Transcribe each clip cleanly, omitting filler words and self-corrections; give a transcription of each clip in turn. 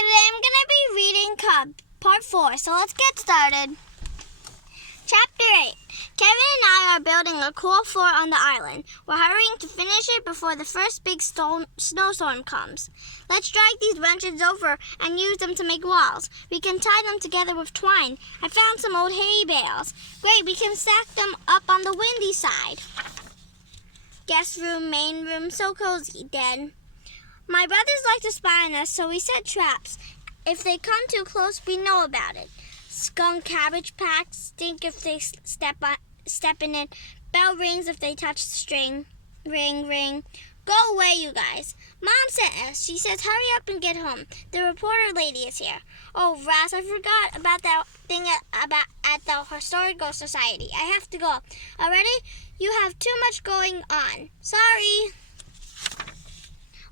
Today I'm going to be reading Part 4, so let's get started. Chapter 8. Kevin and I are building a cool fort on the island. We're hurrying to finish it before the first big snowstorm comes. Let's drag these branches over and use them to make walls. We can tie them together with twine. I found some old hay bales. Great, we can stack them up on the windy side. Guest room, main room, so cozy, Dad. My brothers like to spy on us, so we set traps. If they come too close, we know about it. Skunk cabbage patch, stink if they step in it. Bell rings if they touch the string. Ring, ring. Go away, you guys. Mom sent us. She says hurry up and get home. The reporter lady is here. Oh, Ross, I forgot about that thing at the Historical Society. I have to go. Already? You have too much going on. Sorry.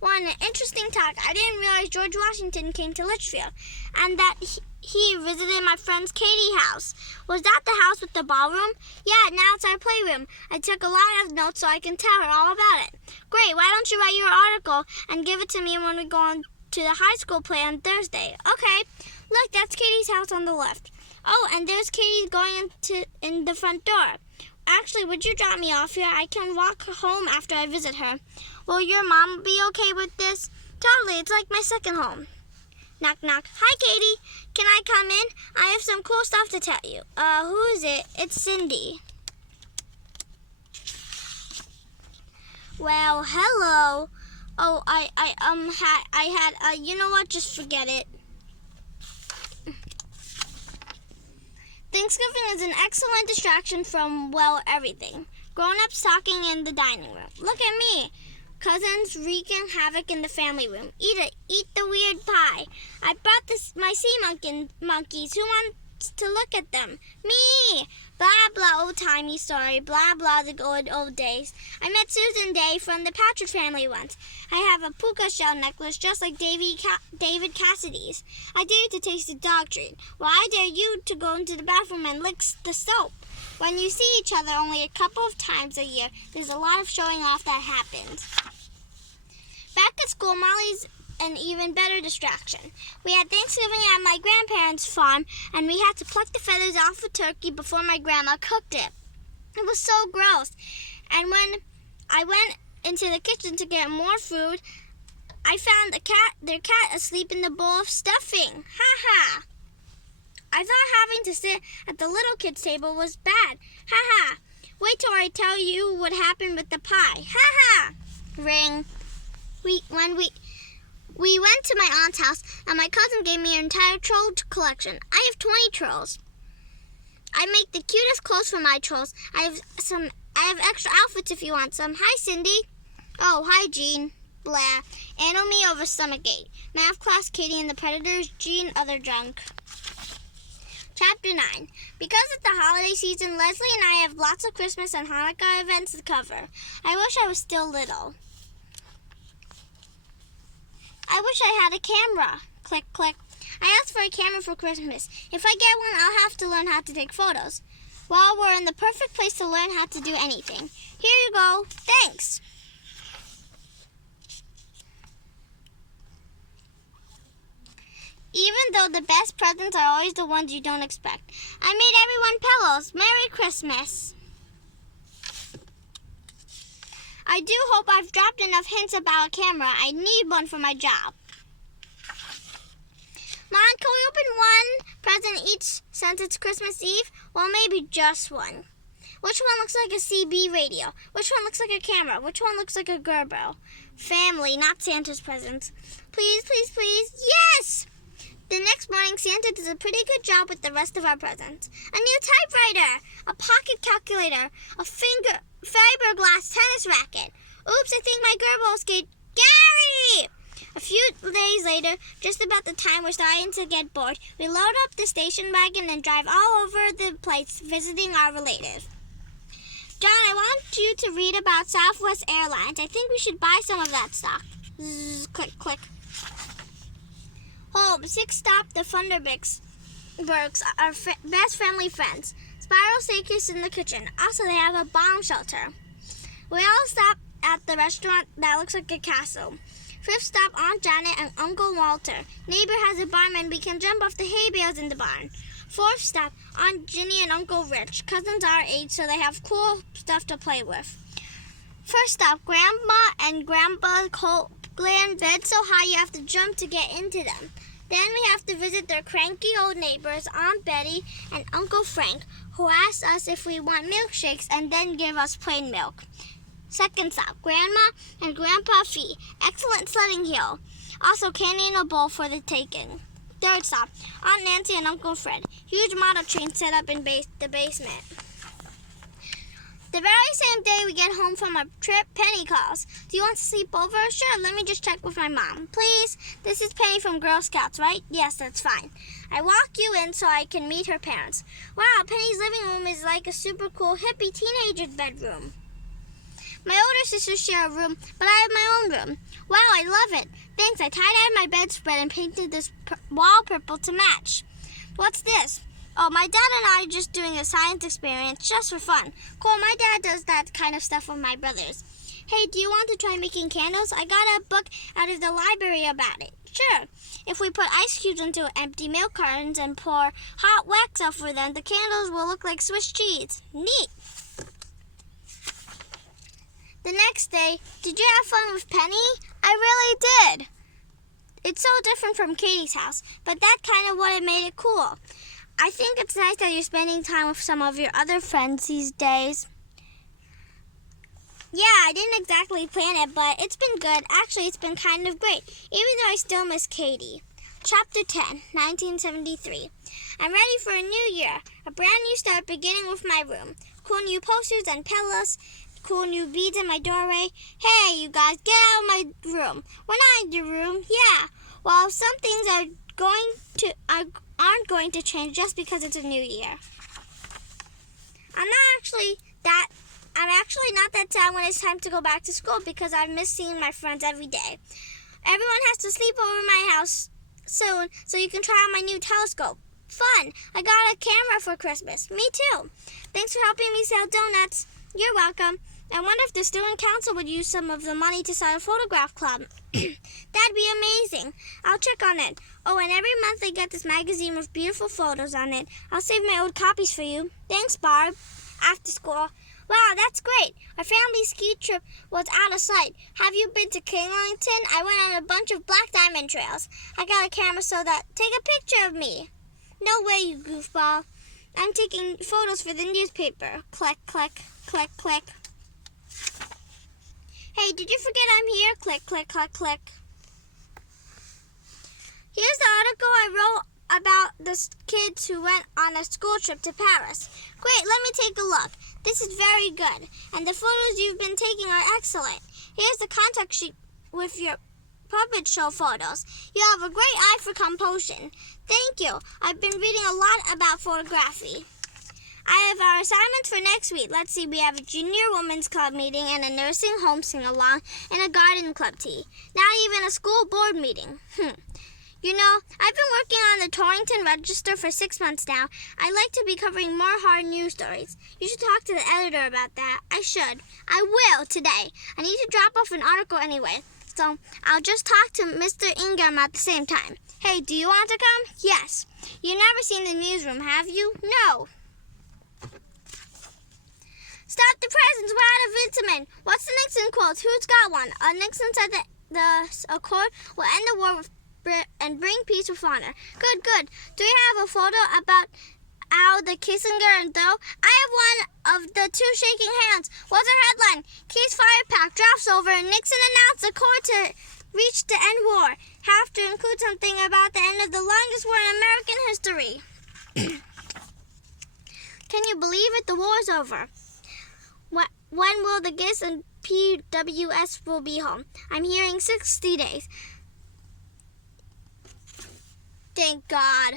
One interesting talk. I didn't realize George Washington came to Litchfield, and that he visited my friend's Katie's house. Was that the house with the ballroom? Yeah, now it's our playroom. I took a lot of notes so I can tell her all about it. Great, why don't you write your article and give it to me when we go on to the high school play on Thursday? Okay. Look, that's Katie's house on the left. Oh, and there's Katie going in the front door. Actually, would you drop me off here? I can walk home after I visit her. Will your mom be okay with this? Totally, it's like my second home. Knock, knock. Hi, Katie. Can I come in? I have some cool stuff to tell you. Who is it? It's Cindy. Well, hello. Oh, you know what? Just forget it. Thanksgiving is an excellent distraction from, well, everything. Grown-ups talking in the dining room. Look at me. Cousins wreaking havoc in the family room. Eat it. Eat the weird pie. I brought my sea monkeys. Who wants to look at them? Me. Blah, blah, old-timey story. Blah, blah, the good old days. I met Susan Day from the Patrick family once. I have a puka shell necklace just like David Cassidy's. I dare you to taste the dog treat. Well, I dare you to go into the bathroom and lick the soap. When you see each other only a couple of times a year, there's a lot of showing off that happens. Back at school, Molly's an even better distraction. We had Thanksgiving at my grandparents' farm, and we had to pluck the feathers off a turkey before my grandma cooked it. It was so gross. And when I went into the kitchen to get more food, I found their cat asleep in the bowl of stuffing. Ha ha! I thought having to sit at the little kids' table was bad. Ha ha! Wait till I tell you what happened with the pie. Ha ha! Ring. We went to my aunt's house, and my cousin gave me an entire troll collection. I have 20 trolls. I make the cutest clothes for my trolls. I have extra outfits if you want some. Hi, Cindy. Oh, hi, Jean. Blah. Handle me over stomachache. Math class, Katie and the Predators. Jean, other drunk. Chapter 9. Because it's the holiday season, Leslie and I have lots of Christmas and Hanukkah events to cover. I wish I was still little. I wish I had a camera. Click, click. I asked for a camera for Christmas. If I get one, I'll have to learn how to take photos. Well, we're in the perfect place to learn how to do anything. Here you go. Thanks. Even though the best presents are always the ones you don't expect. I made everyone pillows. Merry Christmas. I do hope I've dropped enough hints about a camera. I need one for my job. Mom, can we open one present each since it's Christmas Eve? Well, maybe just one. Which one looks like a CB radio? Which one looks like a camera? Which one looks like a Gerber? Family, not Santa's presents. Please, please, please. Yes! The next morning, Santa does a pretty good job with the rest of our presents. A new typewriter, a pocket calculator, a fiberglass tennis racket. Oops, I think my Gerber skate. Gary! A few days later, just about the time we're starting to get bored, we load up the station wagon and drive all over the place visiting our relatives. John, I want you to read about Southwest Airlines. I think we should buy some of that stock. Zzz, click, click. Home, 6 stop the Thunderbergs are best family friends. Spiral staircase in the kitchen. Also, they have a bomb shelter. We all stop at the restaurant that looks like a castle. Fifth stop, Aunt Janet and Uncle Walter. Neighbor has a barn and we can jump off the hay bales in the barn. Fourth stop, Aunt Ginny and Uncle Rich. Cousins our age, so they have cool stuff to play with. First stop, Grandma and Grandpa Copeland. Beds so high you have to jump to get into them. Then we have to visit their cranky old neighbors, Aunt Betty and Uncle Frank, who ask us if we want milkshakes and then give us plain milk. Second stop, Grandma and Grandpa Fee. Excellent sledding hill. Also candy in a bowl for the taking. Third stop, Aunt Nancy and Uncle Fred. Huge model train set up in the basement. The very same day we get home from our trip, Penny calls. Do you want to sleep over? Sure, let me just check with my mom. Please, this is Penny from Girl Scouts, right? Yes, that's fine. I walk you in so I can meet her parents. Wow, Penny's living room is like a super cool hippie teenager's bedroom. My older sisters share a room, but I have my own room. Wow, I love it. Thanks, I tie-dyed my bedspread and painted this wall purple to match. What's this? Oh, my dad and I are just doing a science experience just for fun. Cool, my dad does that kind of stuff with my brothers. Hey, do you want to try making candles? I got a book out of the library about it. Sure. If we put ice cubes into empty milk cartons and pour hot wax over them, the candles will look like Swiss cheese. Neat. The next day, did you have fun with Penny? I really did. It's so different from Katie's house, but that's kind of what made it cool. I think it's nice that you're spending time with some of your other friends these days. Yeah, I didn't exactly plan it, but it's been good. Actually, it's been kind of great, even though I still miss Katie. Chapter 10, 1973. I'm ready for a new year. A brand new start beginning with my room. Cool new posters and pillows. Cool new beads in my doorway. Hey, you guys, get out of my room. We're not in your room. Yeah. Well, some things aren't going to change just because it's a new year. I'm actually not that sad when it's time to go back to school because I miss seeing my friends every day. Everyone has to sleep over my house soon so you can try out my new telescope. Fun! I got a camera for Christmas. Me too. Thanks for helping me sell donuts. You're welcome. I wonder if the student council would use some of the money to start a photograph club. That'd be amazing. I'll check on it. Oh, and every month I get this magazine with beautiful photos on it. I'll save my old copies for you. Thanks, Barb. After school. Wow, that's great. Our family ski trip was out of sight. Have you been to Killington? I went on a bunch of black diamond trails. I got a camera so that take a picture of me. No way, you goofball. I'm taking photos for the newspaper. Click, click, click, click. Hey, did you forget I'm here? Click, click, click, click. Here's the article I wrote about the kids who went on a school trip to Paris. Great, let me take a look. This is very good, and the photos you've been taking are excellent. Here's the contact sheet with your puppet show photos. You have a great eye for composition. Thank you. I've been reading a lot about photography. I have our assignments for next week. Let's see, we have a junior women's club meeting and a nursing home sing-along and a garden club tea. Not even a school board meeting. You know, I've been working on the Torrington Register for 6 months now. I'd like to be covering more hard news stories. You should talk to the editor about that. I should. I will today. I need to drop off an article anyway, so I'll just talk to Mr. Ingram at the same time. Hey, do you want to come? Yes. You've never seen the newsroom, have you? No. Stop the presents. We're out of vitamin. What's the Nixon quote? Who's got one? Nixon said that the accord will end the war and bring peace with honor. Good, good. Do we have a photo about Al the Kissinger and Doe? I have one of the two shaking hands. What's our headline? Case fire pack drops over and Nixon announced accord to reach the end war. Have to include something about the end of the longest war in American history. Can you believe it? The war's over. When will the GIS and PWS will be home? I'm hearing 60 days. Thank God.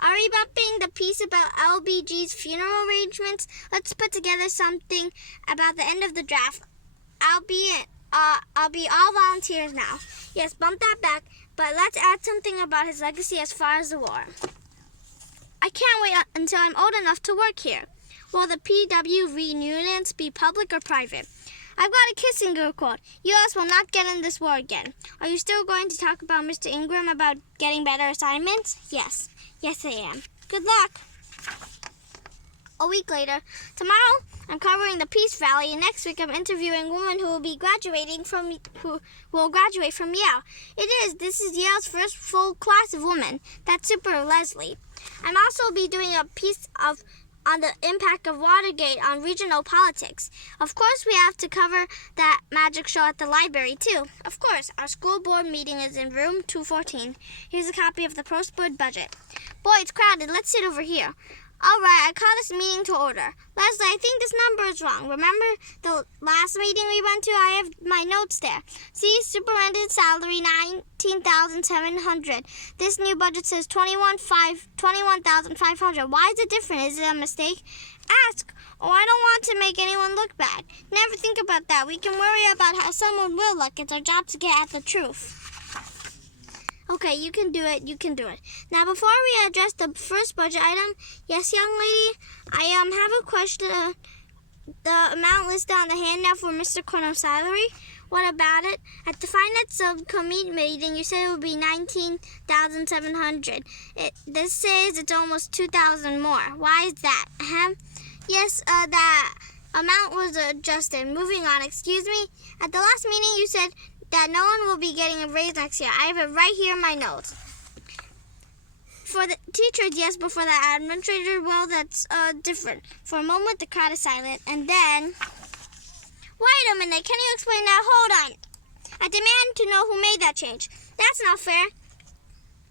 Are you bumping the piece about LBG's funeral arrangements? Let's put together something about the end of the draft. I'll be all volunteers now. Yes, bump that back, but let's add something about his legacy as far as the war. I can't wait until I'm old enough to work here. Will the PW reunions be public or private? I've got a kissing record. U.S. will not get in this war again. Are you still going to talk about Mr. Ingram about getting better assignments? Yes. Yes, I am. Good luck. A week later, tomorrow I'm covering the Peace Valley, and next week I'm interviewing a woman who will graduate from Yale. This is Yale's first full class of women. That's Super Leslie. I'm also be doing a piece on the impact of Watergate on regional politics. Of course, we have to cover that magic show at the library, too. Of course, our school board meeting is in room 214. Here's a copy of the post-board budget. Boy, it's crowded. Let's sit over here. All right, I call this meeting to order. Leslie, I think this number is wrong. Remember the last meeting we went to? I have my notes there. See, superintendent salary, $19,700. This new budget says $21,500. Why is it different? Is it a mistake? Ask. Oh, I don't want to make anyone look bad. Never think about that. We can worry about how someone will look. It's our job to get at the truth. Okay, you can do it. You can do it. Now, before we address the first budget item, yes, young lady, I have a question. The amount listed on the handout for Mr. Cornell's salary. What about it? At the finance subcommittee meeting, you said it would be $19,700. This says it's almost $2,000 more. Why is that? Yes, that amount was adjusted. Moving on. Excuse me. At the last meeting, you said that no one will be getting a raise next year. I have it right here in my notes. For the teachers, yes, but for the administrator, well, that's different. For a moment, the crowd is silent, and then... Wait a minute, can you explain that? Hold on. I demand to know who made that change. That's not fair.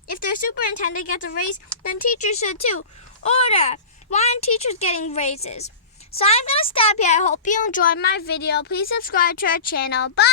If their superintendent gets a raise, then teachers should too. Order! Why aren't teachers getting raises? So I'm going to stop here. I hope you enjoyed my video. Please subscribe to our channel. Bye!